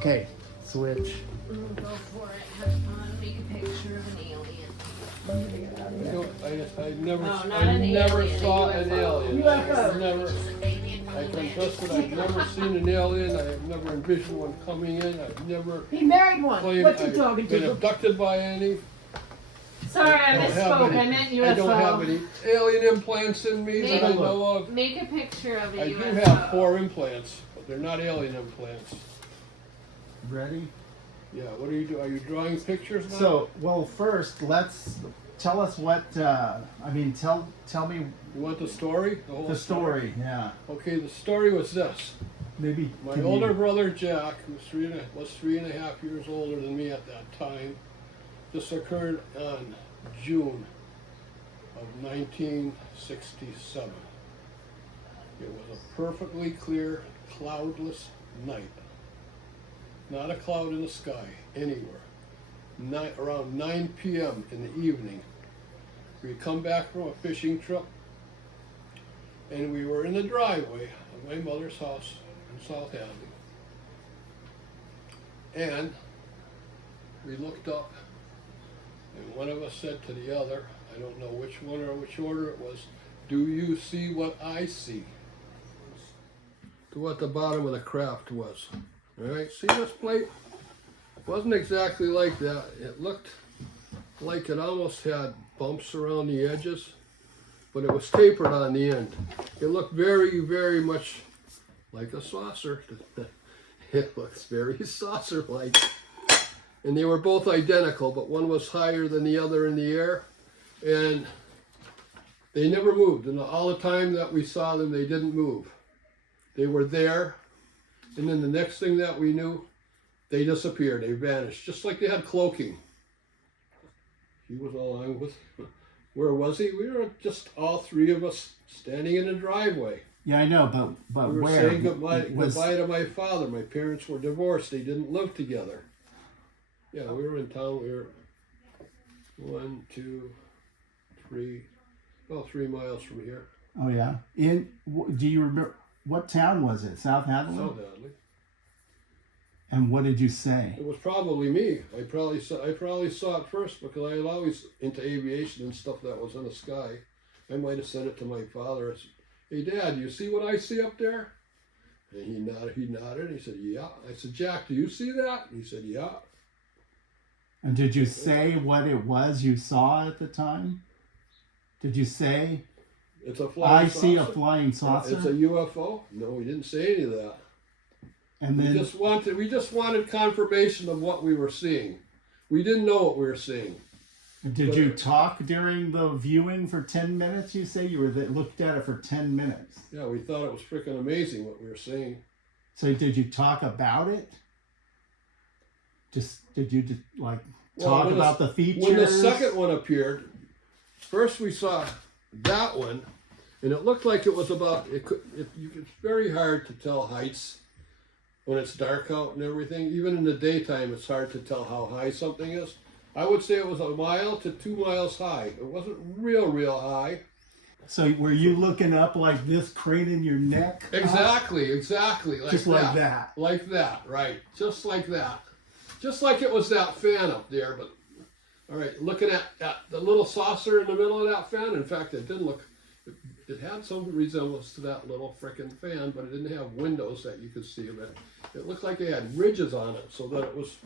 Okay, switch. Go for it. Have fun. Make a picture of an alien. I never, No, not I an never alien, a saw an UFO. alien. I've never, Alien I from the confess that land. I've never seen an alien. I've never envisioned one coming in. I've never He married one. claimed What's he I've talking been to? abducted by any. Sorry, I don't have misspoke. any- I meant UFO. I don't have any alien implants in me that I Maybe- know of. Make a picture of a I do UFO. have 4 implants, but they're not alien implants. Ready? Yeah, what are you doing? Are you drawing pictures now? So, well, first, tell us what, tell me You want the story? Whole the story, yeah. Okay, the story was this. Maybe. My can older you- brother Jack, who was 3.5 years older than me at that time, this occurred on June of 1967. It was a perfectly clear, cloudless night. Not a cloud in the sky anywhere. Around 9 p.m. in the evening, we come back from a fishing trip, and we were in the driveway of my mother's house in South Hadley. And we looked up, and one of us said to the other, I don't know which one or which order it was, "Do you see what I see?" To what the bottom of the craft was. All right, see this plate? It wasn't exactly like that. It looked like it almost had bumps around the edges, but it was tapered on the end. It looked very, very much like a saucer. It looks very saucer-like. And they were both identical, but one was higher than the other in the air. And they never moved. And all the time that we saw them, they didn't move. They were there. And then the next thing that we knew, they disappeared. They vanished, just like they had cloaking. He was along with, where was he? We were just all 3 of us standing in the driveway. Yeah, I know, but We were where? saying goodbye Was- to my father. My parents were divorced. They didn't live together. Yeah, we were in town. We were 1, 2, 3, about 3 miles from here. Oh, yeah. Do you remember, what town was it? South Hadley? South Hadley. And what did you say? It was probably me. I probably saw it first because I was always into aviation and stuff that was in the sky. I might have sent it to my father. I said, "Hey, Dad, you see what I see up there?" And he nodded. He said, "Yeah." I said, "Jack, do you see that?" He said, "Yeah." And did you say what it was you saw at the time? Did you say, It's a flying I see a saucer. flying saucer? It's a UFO. No, we didn't say any of that. And We then, just wanted confirmation of what we were seeing. We didn't know what we were seeing. did you talk during the viewing for 10 minutes? You say you looked at it for 10 minutes. Yeah, we thought it was freaking amazing what we were seeing. So did you talk about it? Did you talk when about the features? When the second one appeared, first we saw that one, and it looked like it was about. It's very hard to tell heights when it's dark out and everything. Even in the daytime, it's hard to tell how high something is. I would say it was 1 mile to 2 miles high. It wasn't real high. So were you looking up like this, craning your neck? up? Exactly, like Just like that. Like that, right? Just like that. Just like it was that fan up there, but all right, looking at the little saucer in the middle of that fan. In fact, it did look. It had some resemblance to that little frickin' fan, but it didn't have windows that you could see of it. It looked like it had ridges on it, so that it was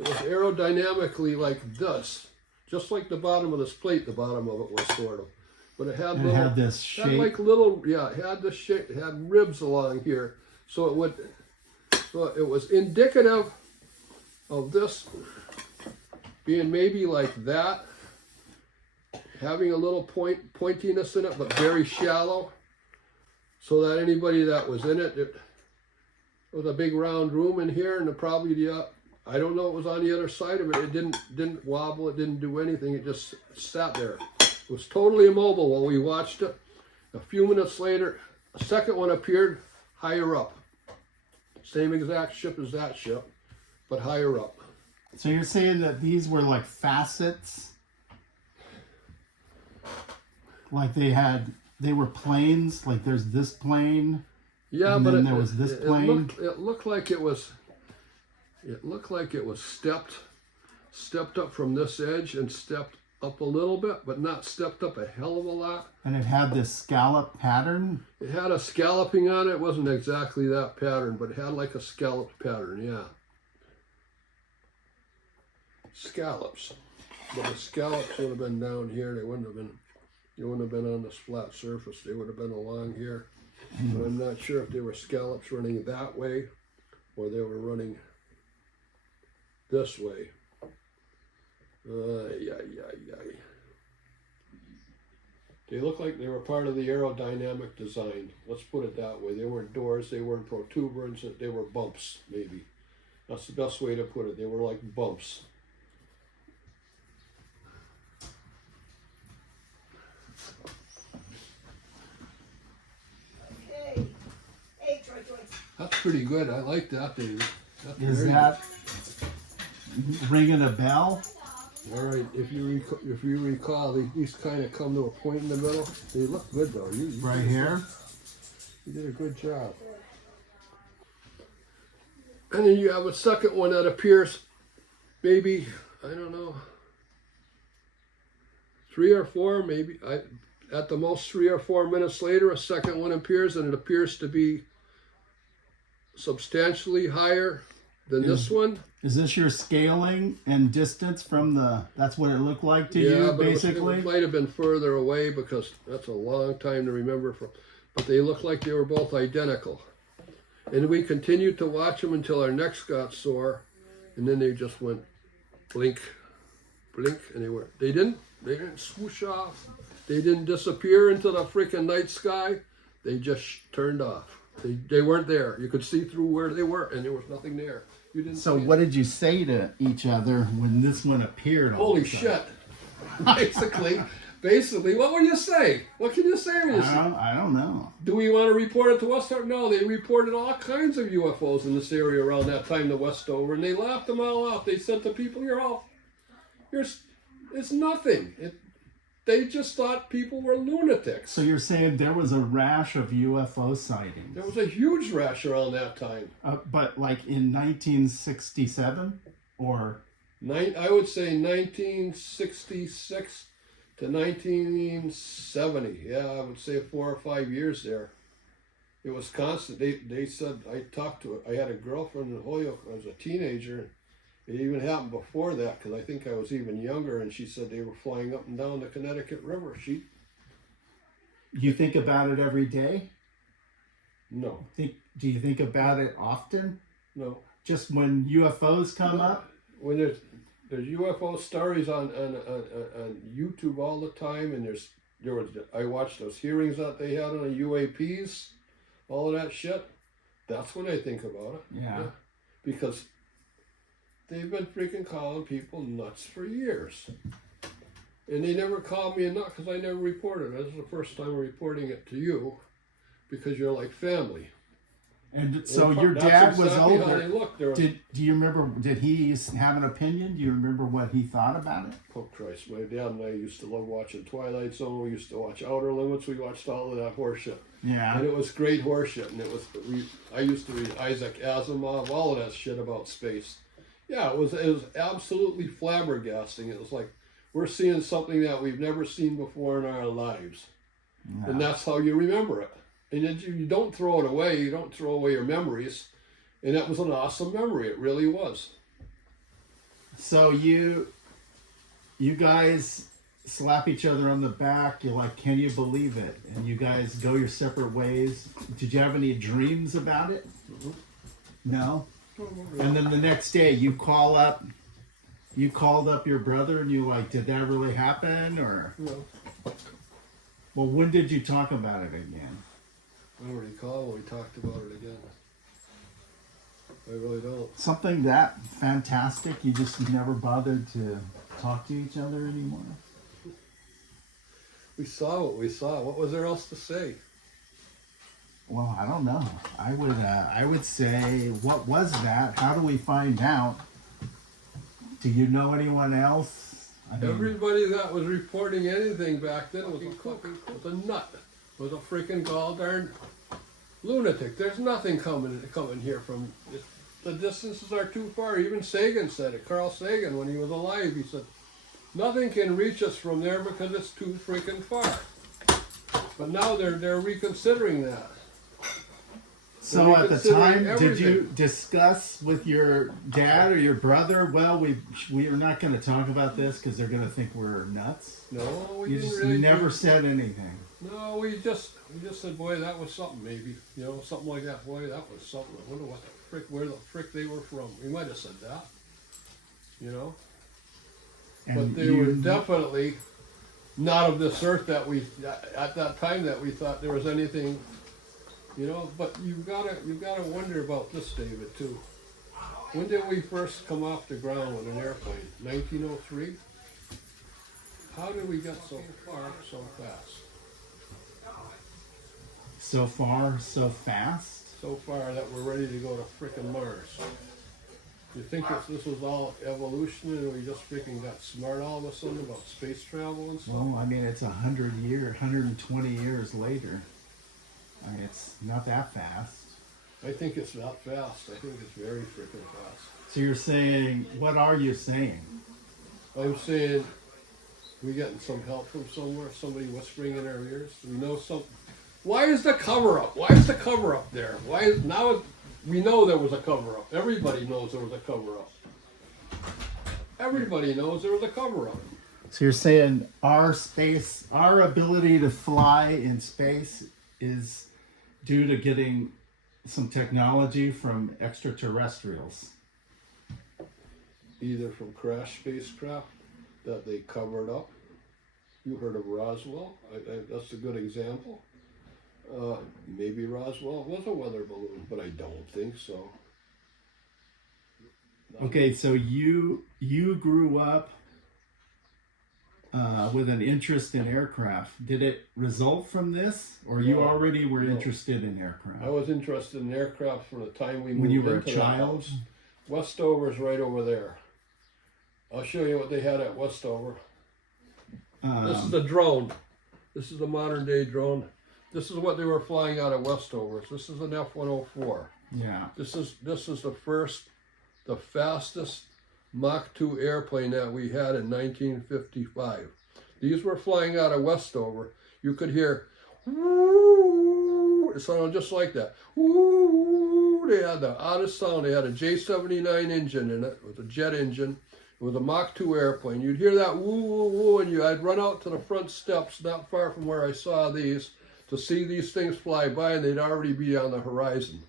aerodynamically like this, just like the bottom of this plate. The bottom of it was sort of, but it had And little, it had this it had shape. like little, yeah, it had the shape. It had ribs along here, so it was indicative of this being maybe like that, having a little pointiness in it, but very shallow, so that anybody that was in it, it was a big round room in here, and probably I don't know what was on the other side of it. It didn't wobble. It didn't do anything. It just sat there. It was totally immobile while we watched it. A few minutes later, a second one appeared higher up. Same exact ship as that ship, but higher up. So you're saying that these were like facets? Like they were planes, like there's this plane. Yeah, And but then there was this plane. It looked like it was. It looked like it was stepped up from this edge and stepped up a little bit, but not stepped up a hell of a lot. And it had this scallop pattern. It had a scalloping on it. It wasn't exactly that pattern, but it had like a scalloped pattern, yeah. Scallops. But the scallops would have been down here. They wouldn't have been on this flat surface. They would have been along here. But I'm not sure if they were scallops running that way or they were running this way. They look like they were part of the aerodynamic design. Let's put it that way. They weren't doors, they weren't protuberance, they were bumps, maybe. That's the best way to put it. They were like bumps. Okay. Hey, Troy. That's pretty good. I like that, David. That's Is very that ringing a bell? good. All right, if you recall, these kind of come to a point in the middle. They look good though. You Right here? You did a good job. And then you have a second one that appears maybe, I don't know, 3 or 4, maybe, at the most 3 or 4 minutes later, a second one appears, and it appears to be substantially higher than this one. Is this your scaling and distance from the, that's what it looked like to you, but basically? it might have been further away because that's a long time to remember from. But they looked like they were both identical. And we continued to watch them until our necks got sore, and then they just went blink, blink, and they didn't swoosh off. They didn't disappear into the freaking night sky. They just turned off. They weren't there. You could see through where they were, and there was nothing there. You didn't. So see what it. did you say to each other when this one appeared? all Holy of a sudden? shit! Basically, what would you say? What can you say when you see? I don't know. Do we want to report it to us? No, they reported all kinds of UFOs in this area around that time to Westover, and they laughed them all off. They said to people, it's nothing. They just thought people were lunatics. So you're saying there was a rash of UFO sightings? There was a huge rash around that time. But like in 1967? Or? I would say 1966 to 1970. Yeah, I would say 4 or 5 years there. It was constant. They said, I had a girlfriend in Holyoke when I was a teenager. It even happened before that because I think I was even younger, and she said they were flying up and down the Connecticut River. You think about it every day? No. Do you think about it often? No. Just when UFOs come up? When there's UFO stories on YouTube all the time, and I watched those hearings that they had on the UAPs, all of that shit. That's when I think about it. Yeah. Because they've been freaking calling people nuts for years. And they never called me a nut because I never reported it. This is the first time reporting it to you because you're like family. And so And your that's dad was exactly how older. they looked. Do you remember, did he have an opinion? Do you remember what he thought about it? Oh Christ, my dad and I used to love watching Twilight Zone. We used to watch Outer Limits. We watched all of that horseshit. Yeah. And it was great horseshit. And I used to read Isaac Asimov, all of that shit about space. Yeah, it was absolutely flabbergasting. It was like we're seeing something that we've never seen before in our lives. Yeah. And that's how you remember it. And you don't throw it away. You don't throw away your memories. And that was an awesome memory. It really was. So you guys slap each other on the back. You're like, can you believe it? And you guys go your separate ways. Did you have any dreams about it? Mm-hmm. No? And then the next day you called up your brother and you like, did that really happen? Or No. well, when did you talk about it again? I don't recall when we talked about it again. I really don't. Something that fantastic, you just never bothered to talk to each other anymore? We saw what we saw. What was there else to say? Well, I don't know. I would say, what was that? How do we find out? Do you know anyone else? I mean, Everybody that was reporting anything back then was a nut. Was a freaking gall darn lunatic. There's nothing coming here from the distances are too far. Even Sagan said it. Carl Sagan, when he was alive, he said, nothing can reach us from there because it's too freaking far. But now they're reconsidering that. So at the time, did everything. you discuss with your dad or your brother? Well, we are not going to talk about this because they're going to think we're nuts. No, we You didn't just really never said anything. No, we just said, boy, that was something, maybe. You know, something like that. Boy, that was something. I wonder what the frick, where the frick they were from. We might have said that. You know? And But they were definitely not of this earth that we, at that time, that we thought there was anything, you know. But you've gotta wonder about this, David, too. When did we first come off the ground with an airplane? 1903? How did we get so far so fast? So far, so fast. So far that we're ready to go to frickin' Mars. You think that this was all evolution and we just freaking got smart all of a sudden about space travel and stuff? Well, I mean, it's 120 years later. I mean, it's not that fast. I think it's not fast. I think it's very freaking fast. So you're saying, what are you saying? I'm saying we getting some help from somewhere, somebody whispering in our ears. We know something. Why is the cover up? Why is the cover up there? Why is, now we know there was a cover up. Everybody knows there was a cover up. Everybody knows there was a cover up. So you're saying our ability to fly in space is due to getting some technology from extraterrestrials. Either from crash spacecraft that they covered up. You heard of Roswell? That's a good example. Maybe Roswell was a weather balloon, but I don't think so. Okay, so you grew up with an interest in aircraft. Did it result from this, or you already were interested in aircraft? I was interested in aircraft from the time we moved When you were a into that child? house. Westover's right over there. I'll show you what they had at Westover. This is the drone. This is the modern day drone. This is what they were flying out of Westover. This is an F-104. Yeah. This is the fastest Mach 2 airplane that we had in 1955. These were flying out of Westover. You could hear, woo, it sounded just like that. Woo, they had the oddest sound. They had a J-79 engine in it. It was a jet engine. It was a Mach 2 airplane. You'd hear that woo, woo, woo, and I'd run out to the front steps, not far from where I saw these, to see these things fly by, and they'd already be on the horizon.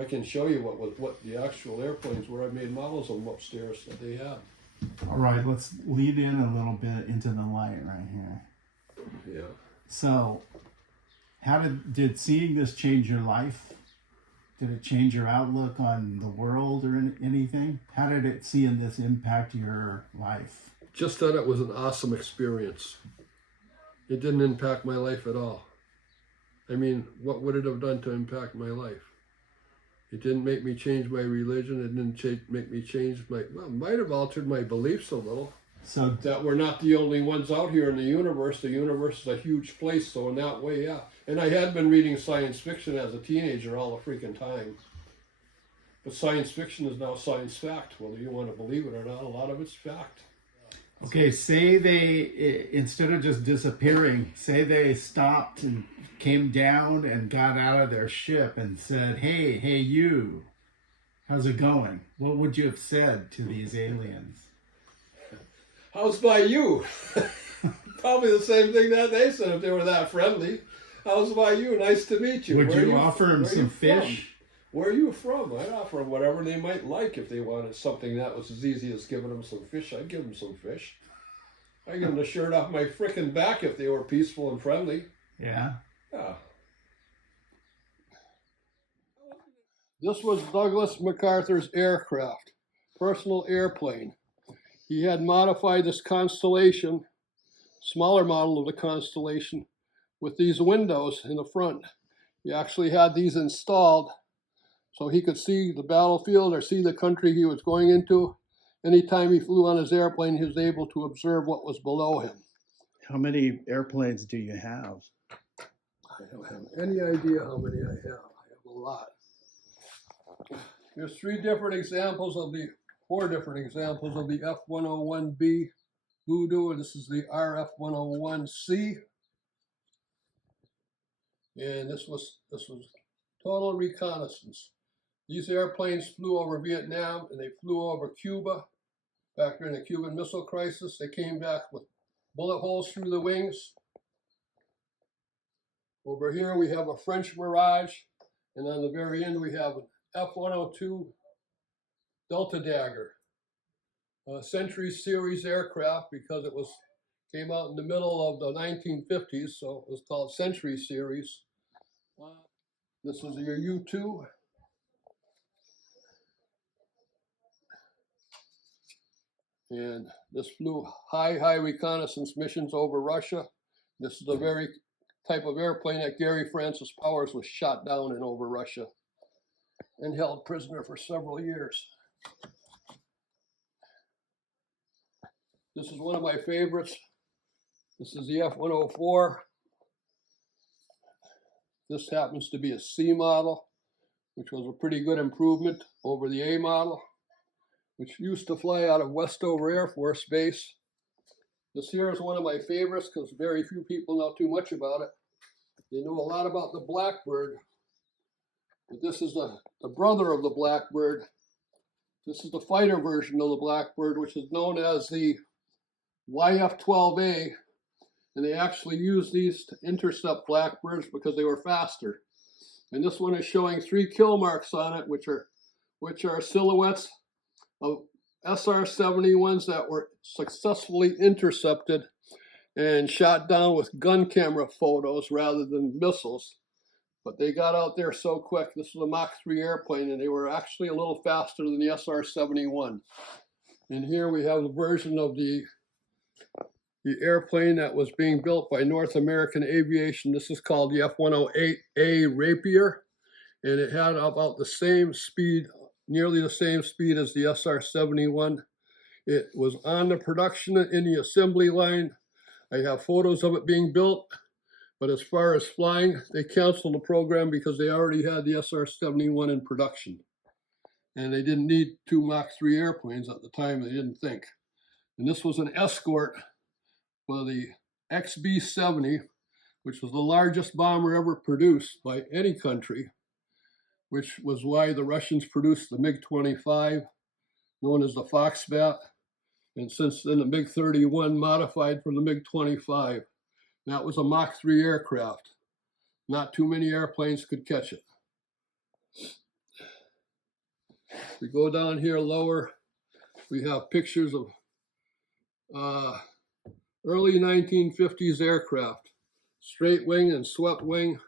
I can show you what the actual airplanes were. I made models of them upstairs that they had. All right, let's lead in a little bit into the light right here. Yeah. So, how did seeing this change your life? Did it change your outlook on the world or anything? How did seeing this impact your life? Just that it was an awesome experience. It didn't impact my life at all. I mean, what would it have done to impact my life? It didn't make me change my religion. It didn't make me change my, well, it might have altered my beliefs a little. So that we're not the only ones out here in the universe. The universe is a huge place, so in that way, yeah. And I had been reading science fiction as a teenager all the freaking time. But science fiction is now science fact. Whether you want to believe it or not, a lot of it's fact. okay, say they, instead of just disappearing, say they stopped and came down and got out of their ship and said, hey you, how's it going? What would you have said to these aliens? How's by you? Probably the same thing that they said if they were that friendly. How's by you? Nice to meet you. Would you offer them some fish? Where are you from? I'd offer them whatever they might like. If they wanted something that was as easy as giving them some fish, I'd give them some fish. I'd give them the shirt off my frickin' back if they were peaceful and friendly. Yeah. Yeah. This was Douglas MacArthur's aircraft, personal airplane. He had modified this Constellation, smaller model of the Constellation, with these windows in the front. He actually had these installed so he could see the battlefield or see the country he was going into. Anytime he flew on his airplane, he was able to observe what was below him. How many airplanes do you have? I don't have any idea how many I have. I have a lot. There's four different examples of the F-101B Voodoo, and this is the RF-101C. And this was total reconnaissance. These airplanes flew over Vietnam and they flew over Cuba back during the Cuban Missile Crisis. They came back with bullet holes through the wings. Over here we have a French Mirage, and on the very end we have an F-102 Delta Dagger, a Century Series aircraft because it came out in the middle of the 1950s, so it was called Century Series. This is your U-2. And this flew high reconnaissance missions over Russia. This is the very type of airplane that Gary Francis Powers was shot down in over Russia and held prisoner for several years. This is one of my favorites. This is the F-104. This happens to be a C model, which was a pretty good improvement over the A model, which used to fly out of Westover Air Force Base. This here is one of my favorites because very few people know too much about it. They know a lot about the Blackbird, but this is the brother of the Blackbird. This is the fighter version of the Blackbird, which is known as the YF-12A, and they actually used these to intercept Blackbirds because they were faster. And this one is showing 3 kill marks on it, which are silhouettes of SR-71s that were successfully intercepted and shot down with gun camera photos rather than missiles. But they got out there so quick. This was a Mach 3 airplane, and they were actually a little faster than the SR-71. And here we have the version of the airplane that was being built by North American Aviation. This is called the F-108A Rapier, and it had about the same speed, nearly the same speed as the SR-71. It was on the production in the assembly line. I have photos of it being built, but as far as flying, they canceled the program because they already had the SR-71 in production. And they didn't need 2 Mach 3 airplanes at the time, they didn't think. And this was an escort for the XB-70, which was the largest bomber ever produced by any country, which was why the Russians produced the MiG-25, known as the Foxbat, and since then the MiG-31 modified from the MiG-25. That was a Mach 3 aircraft. Not too many airplanes could catch it. We go down here lower, we have pictures of early 1950s aircraft, straight wing and swept wing.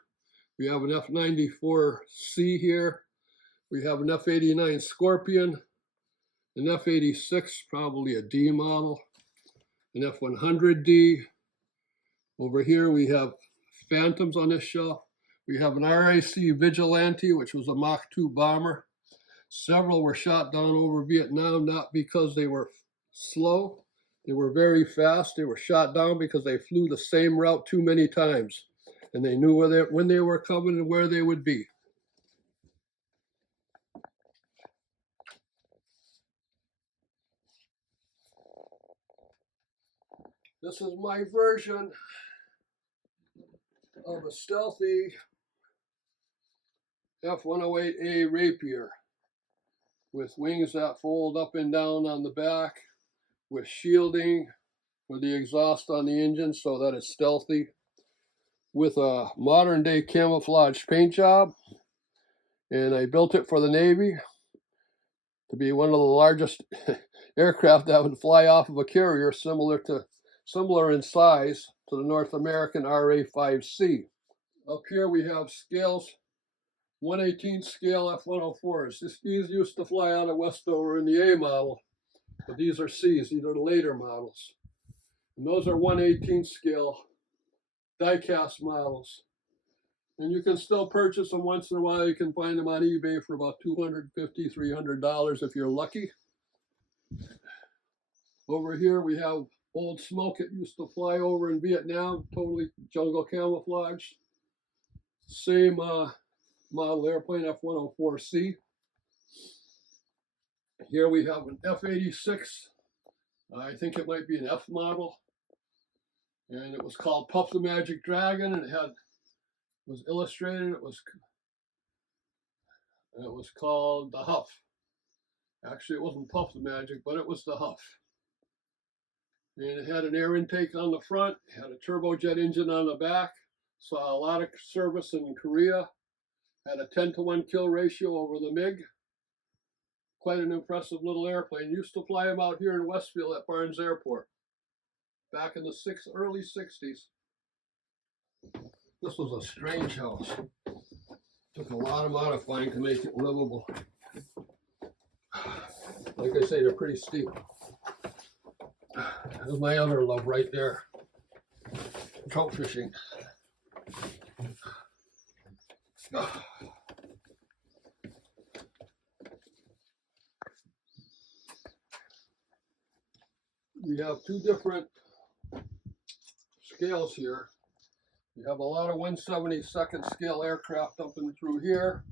We have an F-94C here. We have an F-89 Scorpion, an F-86, probably a D model, an F-100D. Over here we have Phantoms on this shelf. We have an RAC Vigilante, which was a Mach 2 bomber. Several were shot down over Vietnam, not because they were slow. They were very fast. They were shot down because they flew the same route too many times. And they knew when they were coming and where they would be. This is my version of a stealthy F-108A Rapier with wings that fold up and down on the back, with shielding for the exhaust on the engine so that it's stealthy, with a modern day camouflage paint job. And I built it for the Navy to be one of the largest aircraft that would fly off of a carrier, similar in size to the North American RA-5C. Up here we have scales, 1/18 scale F-104s. These used to fly out of Westover in the A model, but these are Cs, these are the later models. And those are 1/18 scale die-cast models. And you can still purchase them once in a while. You can find them on eBay for about $250, $300 if you're lucky. Over here we have old smoke. It used to fly over in Vietnam, totally jungle camouflage. Same model airplane, F-104C. Here we have an F-86. I think it might be an F model. And it was called Puff the Magic Dragon, and it was illustrated. It was called the Huff. Actually, it wasn't Puff the Magic, but it was the Huff. And it had an air intake on the front, it had a turbojet engine on the back, saw a lot of service in Korea, had a 10-to-1 kill ratio over the MiG. Quite an impressive little airplane. Used to fly them out here in Westfield at Barnes Airport back in the early 60s. This was a strange house. Took a lot of modifying to make it livable. Like I say, they're pretty steep. There's my other love right there. Trout fishing. We have two different scales here. We have a lot of 1/72nd scale aircraft up and through here.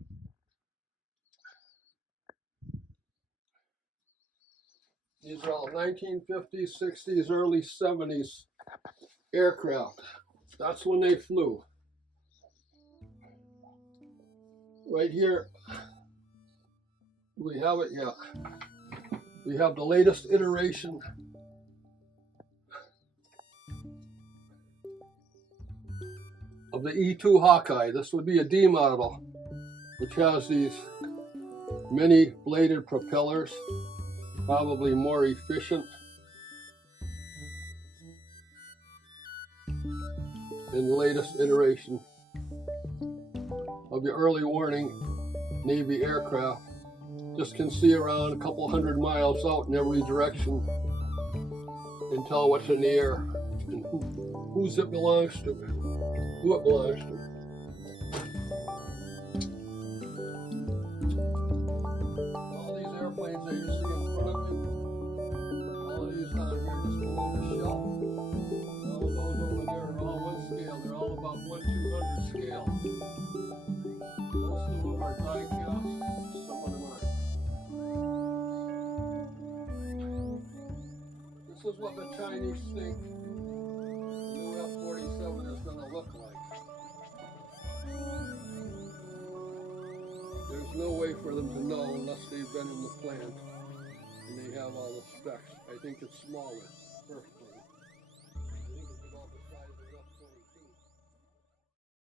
These are all 1950s, 60s, early 70s aircraft. That's when they flew. Right here, we have it, yeah. We have the latest iteration of the E2 Hawkeye. This would be a D model, which has these many bladed propellers, probably more efficient. In the latest iteration of the early warning Navy aircraft. Just can see around a couple 100 miles out in every direction and tell what's in the air and whose it belongs to, who it belongs to. All these airplanes that you see in front of me, all of these down here just below the shelf, all of those over there are all one scale. They're all about 1/200 scale. Most of them are die cast, some of them aren't. This is what the Chinese think the new F-47 is going to look like. There's no way for them to know unless they've been in the plant and they have all the specs. I think it's smaller. Perfect.